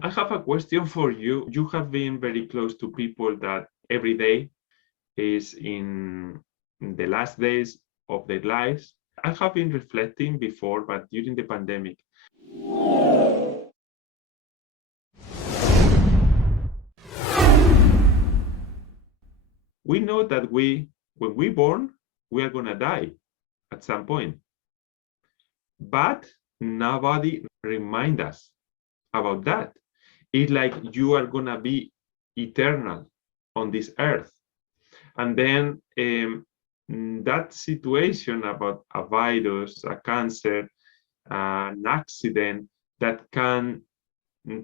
I have a question for you. You have been very close to people that every day is in the last days of their lives. I have been reflecting before, but during the pandemic, we know that when we born, we are gonna die at some point, but nobody remind us about that. It's like you are gonna be eternal on this earth, and then that situation about a virus, a cancer, an accident that can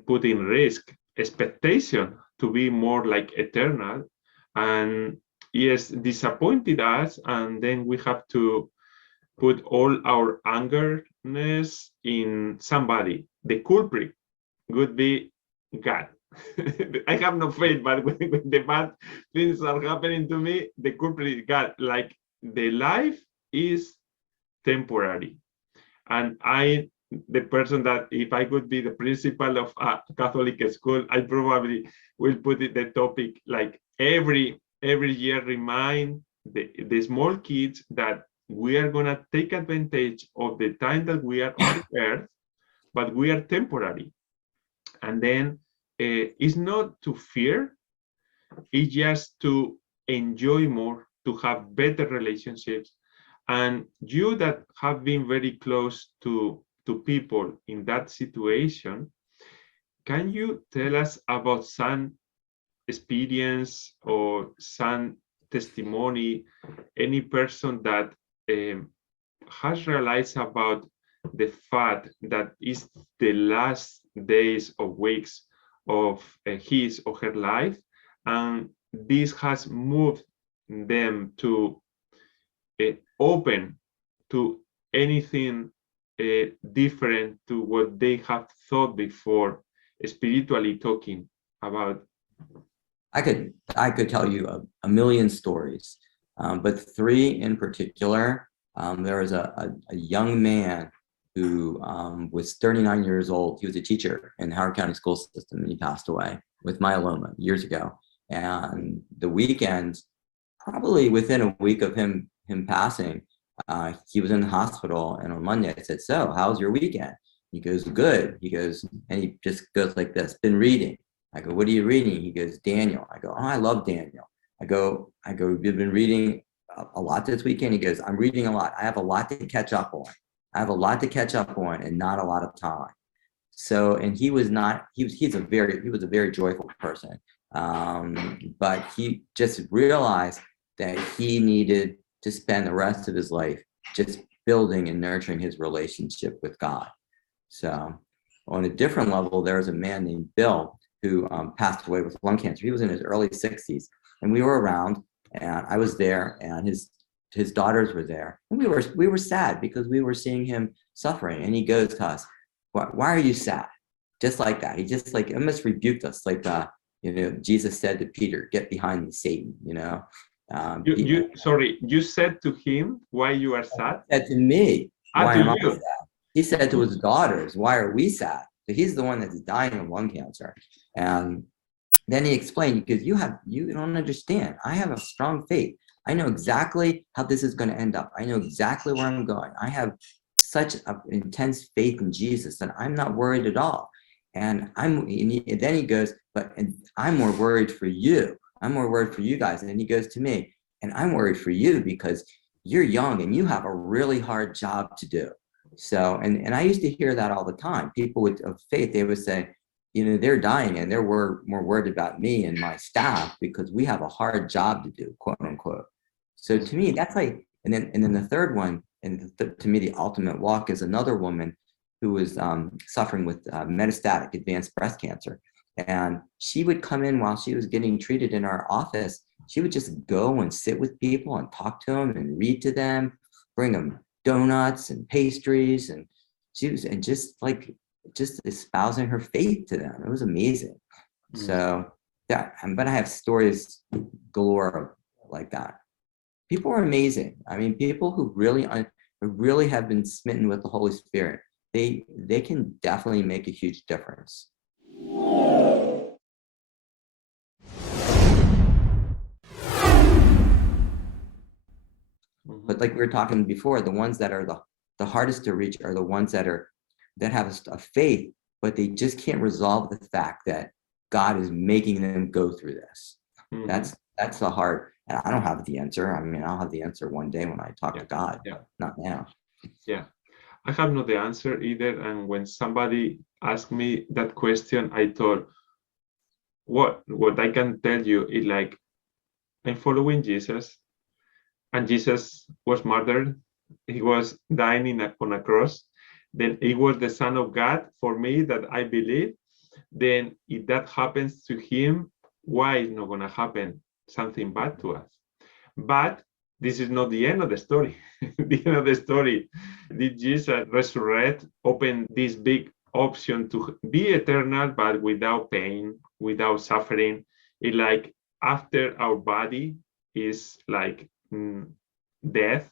put in risk expectation to be more like eternal, and yes, disappointed us, and then we have to put all our angerness in somebody. The culprit would be God. I have no faith, but when the bad things are happening to me, the culprit is God. Like the life is temporary. And the person that if I could be the principal of a Catholic school, I probably will put it the topic like every year remind the small kids that we are gonna take advantage of the time that we are on the earth, but we are temporary. And then it's not to fear, it's just to enjoy more, to have better relationships. And you that have been very close to people in that situation, can you tell us about some experience or some testimony, any person that has realized about the fact that is the last days or weeks of his or her life, and this has moved them to open to anything different to what they have thought before, spiritually talking about? I could tell you a million stories, but three in particular. There was a young man who was 39 years old. He was a teacher in Howard County school system, and he passed away with myeloma years ago. And the weekend, probably within a week of him passing, he was in the hospital. And on Monday, I said, "So, how's your weekend?" He goes, "Good." He goes, and he just goes like this, "Been reading." I go, "What are you reading?" He goes, "Daniel." I go, "Oh, I love Daniel." I go, "You've been reading a lot this weekend?" He goes, "I'm reading a lot. I have a lot to catch up on. I have a lot to catch up on and not a lot of time." So, and he was a very joyful person. But he just realized that he needed to spend the rest of his life just building and nurturing his relationship with God. So on a different level, there was a man named Bill who passed away with lung cancer. He was in his early 60s, and we were around, and I was there, and his daughters were there, and we were sad because we were seeing him suffering. And he goes to us, "Why are you sad?" Just like that. He just like almost rebuked us, like Jesus said to Peter, "Get behind me, Satan." You said to him, "Why you are sad?" He said to me, "Why To am I you. sad?" He said to his daughters, "Why are we sad?" So he's the one that's dying of lung cancer. And then he explained, because you don't understand. I have a strong faith. I know exactly how this is going to end up. I know exactly where I'm going. I have such an intense faith in Jesus that I'm not worried at all. And then he goes, "But I'm more worried for you. I'm more worried for you guys." And then he goes to me, "And I'm worried for you because you're young and you have a really hard job to do." So, and I used to hear that all the time. People of faith, they would say, "They're dying and they're more worried about me and my staff because we have a hard job to do," quote unquote. So to me, that's like, and then the third one, and to me, the ultimate walk is another woman who was suffering with metastatic advanced breast cancer. And she would come in while she was getting treated in our office. She would just go and sit with people and talk to them and read to them, bring them donuts and pastries. And she was, and just espousing her faith to them. It was amazing. So yeah, but I have stories galore like that. People are amazing. I mean, people who really have been smitten with the Holy Spirit, they can definitely make a huge difference. But like we were talking before, the ones that are the hardest to reach are the ones that have a faith, but they just can't resolve the fact that God is making them go through this. That's the hard. And I don't have the answer. I mean, I'll have the answer one day when I talk to God, not now. Yeah, I have not the answer either. And when somebody asked me that question, I thought, what I can tell you is like, I'm following Jesus, and Jesus was murdered. He was dying on a cross. Then he was the Son of God for me that I believe. Then if that happens to him, why is not going to happen something bad to us? But this is not the end of the story. The end of the story, did Jesus resurrect, open this big option to be eternal, but without pain, without suffering? It like after our body is like death,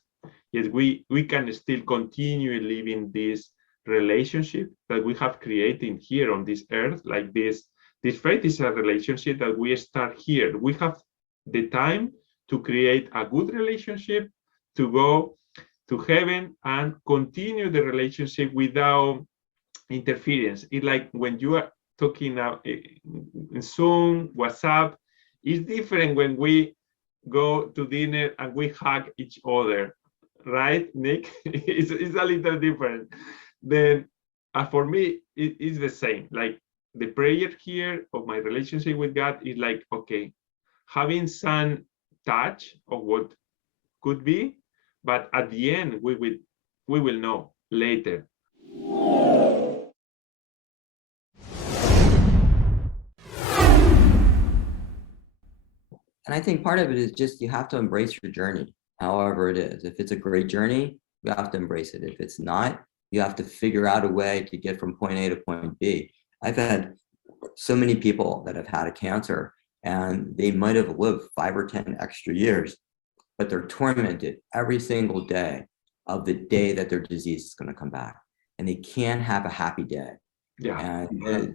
yet we can still continue living this relationship that we have created here on this earth. Like this faith is a relationship that we start here. We have the time to create a good relationship, to go to heaven and continue the relationship without interference. It's like when you are talking in Zoom, WhatsApp, it's different when we go to dinner and we hug each other, right, Nick? It's a little different. Then for me, it's the same. Like the prayer here of my relationship with God is like, okay, having some touch of what could be, but at the end we will know later. And I think part of it is just you have to embrace your journey, however it is. If it's a great journey, you have to embrace it. If it's not, you have to figure out a way to get from point A to point B. I've had so many people that have had a cancer and they might have lived 5 or 10 extra years, but they're tormented every single day of the day that their disease is going to come back. And they can't have a happy day. Yeah. And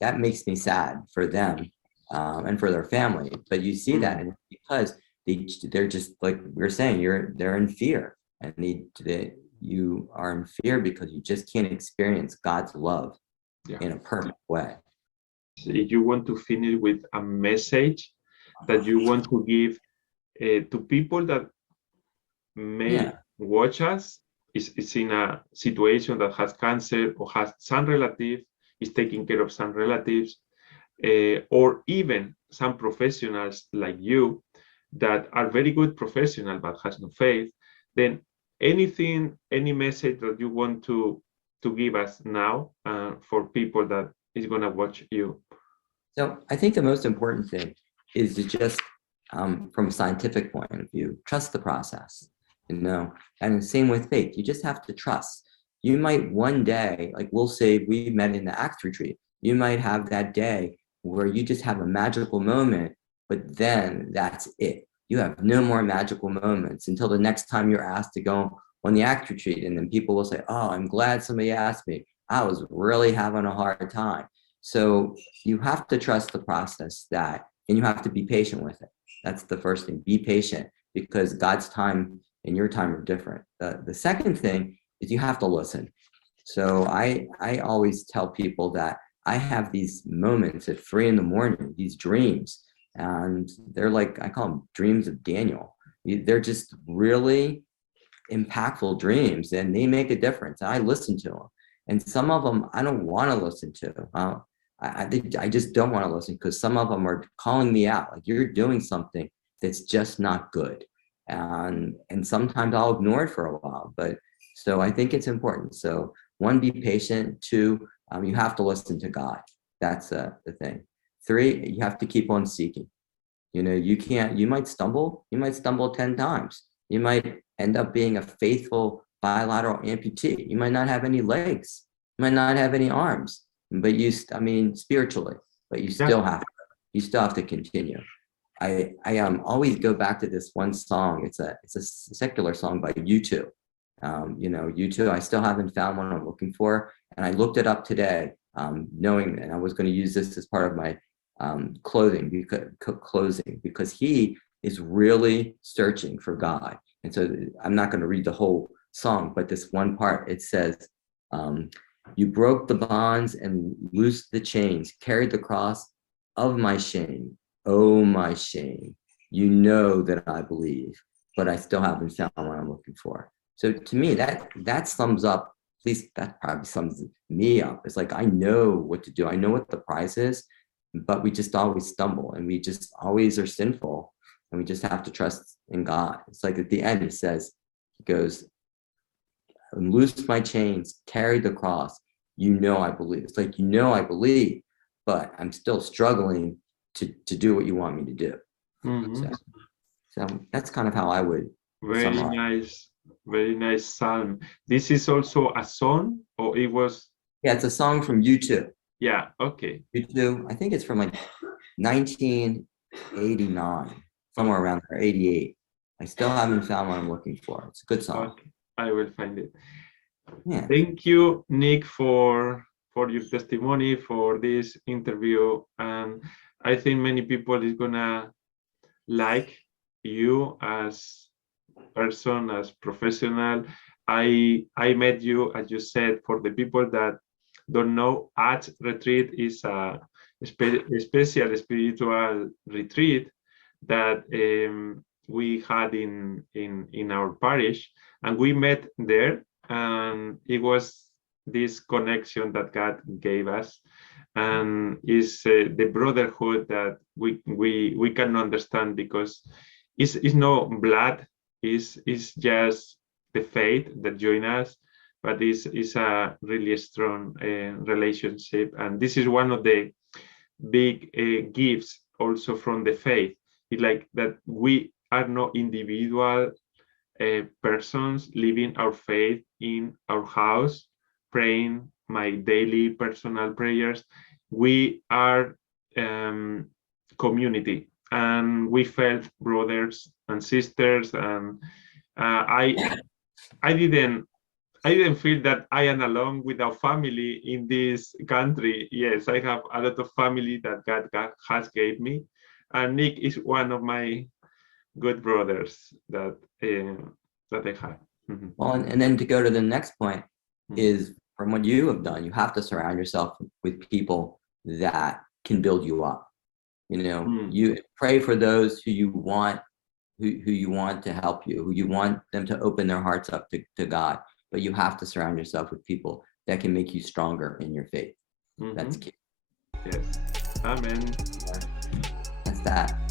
that makes me sad for them and for their family. But you see that, and because they're just like we were saying, they're in fear, and you are in fear because you just can't experience God's love in a perfect way. If you want to finish with a message that you want to give to people that may watch us, is in a situation that has cancer or has some relative, is taking care of some relatives, or even some professionals like you that are very good professional but has no faith, then any message that you want to give us now for people that is going to watch you? So I think the most important thing is to just, from a scientific point of view, trust the process, and the same with faith. You just have to trust. You might one day, like we'll say we met in the ACTS retreat, you might have that day where you just have a magical moment, but then that's it. You have no more magical moments until the next time you're asked to go on the ACTS retreat. And then people will say, oh, I'm glad somebody asked me. I was really having a hard time. So you have to trust the process and you have to be patient with it. That's the first thing. Be patient, because God's time and your time are different. The second thing is you have to listen. So I always tell people that I have these moments at 3 a.m, these dreams, and they're like, I call them dreams of Daniel. They're just really impactful dreams, and they make a difference. I listen to them, and some of them I don't want to listen to. I just don't want to listen, because some of them are calling me out, like, you're doing something that's just not good. And sometimes I'll ignore it for a while. But so I think it's important. So 1, be patient. 2, you have to listen to God. That's the thing. 3, you have to keep on seeking. You might stumble 10 times. You might end up being a faithful bilateral amputee. You might not have any legs. You might not have any arms. But spiritually, but you still have to continue. I always go back to this one song. It's a secular song by U2. U2, I still haven't found one I'm looking for, and I looked it up today. knowing, and I was going to use this as part of my closing because he is really searching for God. And so I'm not going to read the whole song, but this one part, it says, you broke the bonds and loosed the chains, carried the cross of my shame. Oh, my shame. You know that I believe, but I still haven't found what I'm looking for. So to me, that sums up, at least that probably sums me up. It's like, I know what to do. I know what the prize is, but we just always stumble and we just always are sinful, and we just have to trust in God. It's like at the end, he says, he goes, loose my chains, carry the cross. You know I believe. It's like, you know I believe, but I'm still struggling to do what you want me to do. Mhm. So that's kind of how I would summarize. Very nice psalm. This is also a song, or it was? Yeah, it's a song from U2. Yeah, okay. U2, I think it's from like 1989, somewhere around there, 88. I still haven't found what I'm looking for. It's a good song. Okay, I will find it. Yeah. Thank you, Nick, for your testimony, for this interview. And I think many people is gonna like you as person, as professional. I met you, as you said, for the people that don't know, At Retreat is a special spiritual retreat that we had in our parish, and we met there, and it was this connection that God gave us, and is the brotherhood that we can understand, because it's no blood, is just the faith that join us, but is a really strong relationship. And this is one of the big gifts also from the faith. It's like that we are not individual persons living our faith in our house, praying my daily personal prayers. We are community, and we felt brothers and sisters. And I didn't feel that I am alone with our family in this country. Yes, I have a lot of family that God has gave me, and Nick is one of my good brothers that I have. Mhm. Well, and then to go to the next point Mhm. is, from what you have done, you have to surround yourself with people that can build you up. You know, you pray for those who you want, who you want to help you, who you want them to open their hearts up to God. But you have to surround yourself with people that can make you stronger in your faith. That's key. Yes. Amen. That's that.